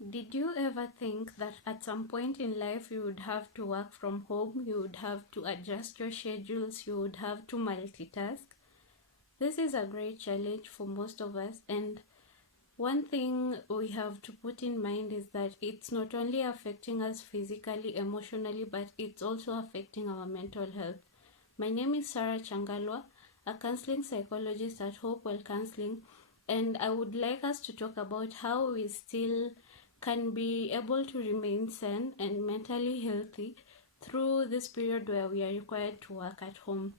Did you ever think that at some point in life you would have to work from home, you would have to adjust your schedules, you would have to multitask? This is a great challenge for most of us, and one thing we have to put in mind is that it's not only affecting us physically, emotionally, but it's also affecting our mental health. My name is Sarah Changalwa, a counseling psychologist at Hopewell Counseling, and I would like us to talk about how we still can be able to remain sane and mentally healthy through this period where we are required to work at home.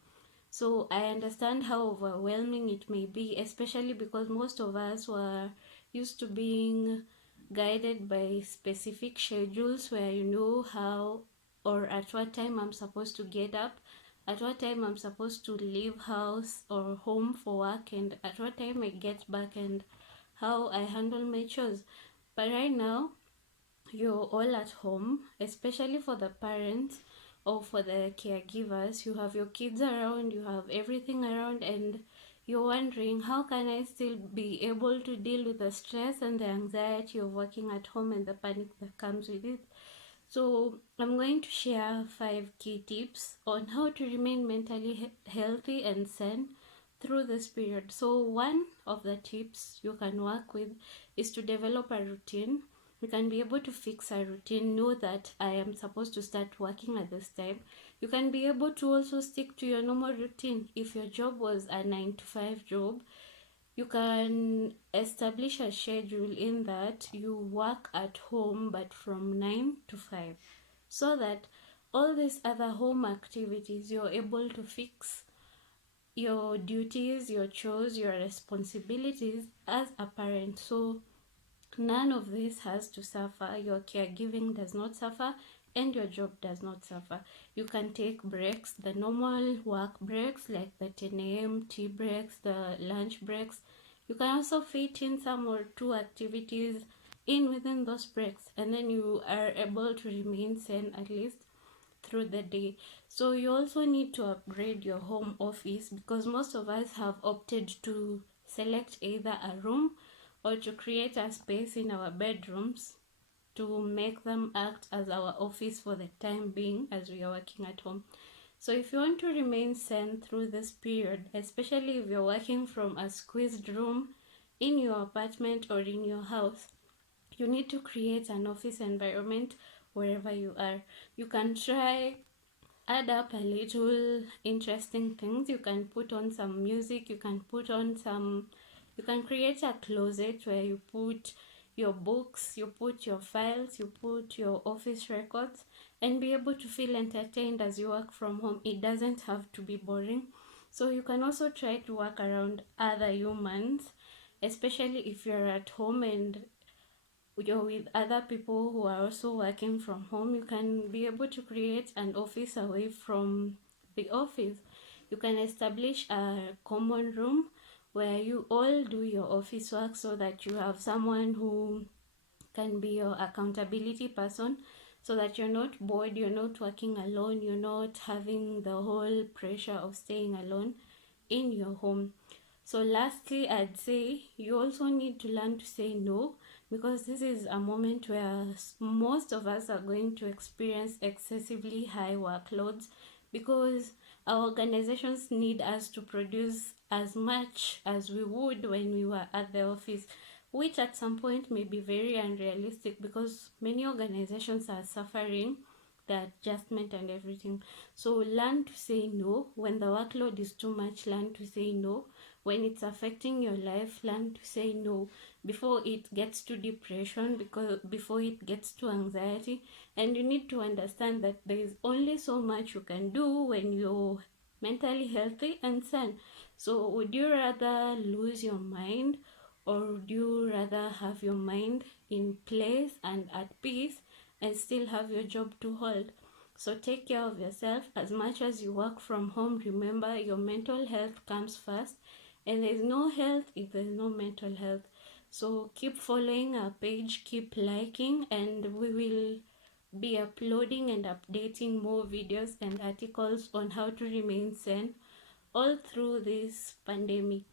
So I understand how overwhelming it may be, especially because most of us were used to being guided by specific schedules where you know how or at what time I'm supposed to get up, at what time I'm supposed to leave house or home for work, and at what time I get back, and how I handle my chores. But right now, you're all at home, especially for the parents or for the caregivers. You have your kids around, you have everything around, and you're wondering, how can I still be able to deal with the stress and the anxiety of working at home and the panic that comes with it? So I'm going to share 5 key tips on how to remain mentally healthy and sane through this period. So one of the tips you can work with is to develop a routine. You can be able to fix a routine, know that I am supposed to start working at this time. You can be able to also stick to your normal routine. If your job was a 9 to 5 job, you can establish a schedule in that you work at home but from 9 to 5, so that all these other home activities you're able to fix your duties, your chores, your responsibilities as a parent. So none of this has to suffer. Your caregiving does not suffer, and your job does not suffer. You can take breaks, the normal work breaks like the 10 a.m. tea breaks, the lunch breaks. You can also fit in some or two activities in within those breaks, and then you are able to remain sane at least through the day. So you also need to upgrade your home office, because most of us have opted to select either a room or to create a space in our bedrooms to make them act as our office for the time being as we are working at home. So if you want to remain sane through this period, especially if you're working from a squeezed room in your apartment or in your house, you need to create an office environment wherever you are. You can try add up a little interesting things. You can put on some music, you can put on some, you can create a closet where you put your books, you put your files, you put your office records, and be able to feel entertained as you work from home. It doesn't have to be boring. So you can also try to work around other humans, especially if you're at home and you're with other people who are also working from home. You can be able to create an office away from the office. You can establish a common room where you all do your office work, so that you have someone who can be your accountability person, so that you're not bored, you're not working alone, you're not having the whole pressure of staying alone in your home. So lastly, I'd say you also need to learn to say no, because this is a moment where most of us are going to experience excessively high workloads, because our organizations need us to produce as much as we would when we were at the office, which at some point may be very unrealistic, because many organizations are suffering the adjustment and everything. So learn to say no. When the workload is too much, learn to say no. When it's affecting your life, learn to say no before it gets to depression, because before it gets to anxiety. And you need to understand that there is only so much you can do when you're mentally healthy and sane. So would you rather lose your mind, or would you rather have your mind in place and at peace and still have your job to hold? So take care of yourself. As much as you work from home, remember your mental health comes first, and there's no health if there's no mental health. So keep following our page, keep liking, and we will be uploading and updating more videos and articles on how to remain sane all through this pandemic.